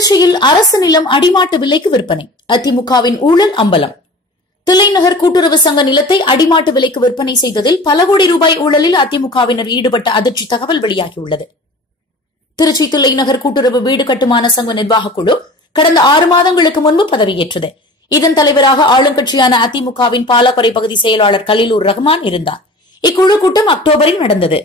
திருச்சியில் அரசு நிலம் அடிமாட்டு விலைக்கு விற்பனை. அதிமுகவின் ஊழல் அம்பலம். தில்லைநகர் கூட்டுறவு சங்க நிலத்தை அடிமாட்டு விலைக்கு விற்பனை செய்ததில் பல கோடி ரூபாய் ஊழலில் அதிமுகவினர் ஈடுபட்ட அதிர்ச்சி தகவல் வெளியாகியுள்ளது. திருச்சி தில்லைநகர் கூட்டுறவு வீடு கட்டுமான சங்க நிர்வாகக் குழு கடந்த 6 மாதங்களுக்கு முன்பு பதவியேற்றது. இதன் தலைவராக ஆளுங்கட்சியான அதிமுகவின் பாலக்கரை பகுதி செயலாளர் கலீலுர் ரஹ்மான் இருந்தார். இக்குழு கூட்டம் அக்டோபரில் நடந்தது.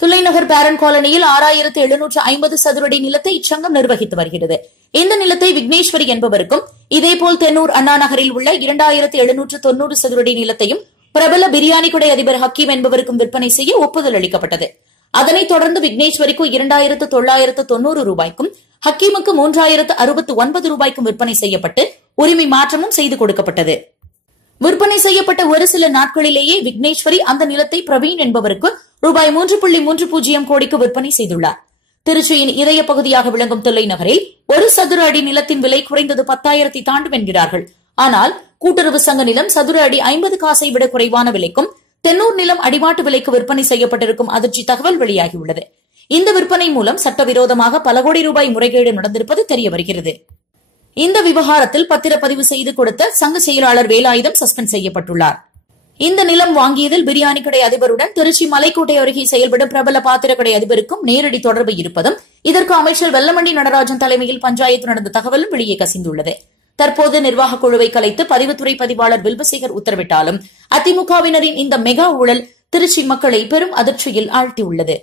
தில்லைநகர் பேரன் காலனியில் 6750 சதுரடி நிலத்தை இச்சங்கம் நிர்வகித்து வருகிறது. இந்த நிலத்தை விக்னேஸ்வரி என்பவருக்கும், இதேபோல் தென்னூர் அண்ணா நகரில் உள்ள 2790 சதுரடி நிலத்தையும் பிரபல பிரியாணி கடை அதிபர் ஹக்கீம் என்பவருக்கும் விற்பனை செய்ய ஒப்புதல் அளிக்கப்பட்டது. அதனைத் தொடர்ந்து விக்னேஸ்வரிக்கு 2990 ரூபாய்க்கும், ஹக்கீமுக்கு 3069 ரூபாய்க்கும் விற்பனை செய்யப்பட்டு உரிமை மாற்றமும் செய்து கொடுக்கப்பட்டது. விற்பனை செய்யப்பட்ட ஒரு சில நாட்களிலேயே விக்னேஸ்வரி அந்த நிலத்தை பிரவீன் என்பவருக்கு ரூபாய் 3.30 கோடிக்கு விற்பனை செய்துள்ளார். திருச்சியின் இதய பகுதியாக விளங்கும் தில்லைநகரில் ஒரு சதுர அடி நிலத்தின் விலை குறைந்தது 10,000 தாண்டும் என்கிறார்கள். ஆனால் கூட்டுறவு சங்க நிலம் சதுர அடி 50 காசை விட குறைவான விலைக்கும், தென்னூர் நிலம் அடிமாட்டு விலைக்கு விற்பனை செய்யப்பட்டிருக்கும் அதிர்ச்சி தகவல் வெளியாகியுள்ளது. இந்த விற்பனை மூலம் சட்டவிரோதமாக பல கோடி ரூபாய் முறைகேடு நடந்திருப்பது தெரியவருகிறது. இந்த விவகாரத்தில் பத்திரப்பதிவு செய்து கொடுத்த சங்க செயலாளர் வேலாயுதம் சஸ்பெண்ட் செய்யப்பட்டுள்ளார். இந்த நிலம் வாங்கியதில் பிரியாணி கடை அதிபருடன் திருச்சி மலைக்கோட்டை அருகே செயல்படும் பிரபல பாத்திரக்கடை அதிபருக்கும் நேரடி தொடர்பு இருப்பதும், இதற்கு அமைச்சர் வெல்லமண்டி நடராஜன் தலைமையில் பஞ்சாயத்து நடந்த தகவலும் வெளியே கசிந்துள்ளது. தற்போது நிர்வாகக் குழுவை கலைத்து பதிவுத்துறை பதிவாளர் வில்வசேகர் உத்தரவிட்டாலும் அதிமுகவினரின் இந்த மெகா ஊழல் திருச்சி மக்களை பெரும் அதிர்ச்சியில் ஆழ்த்தியுள்ளது.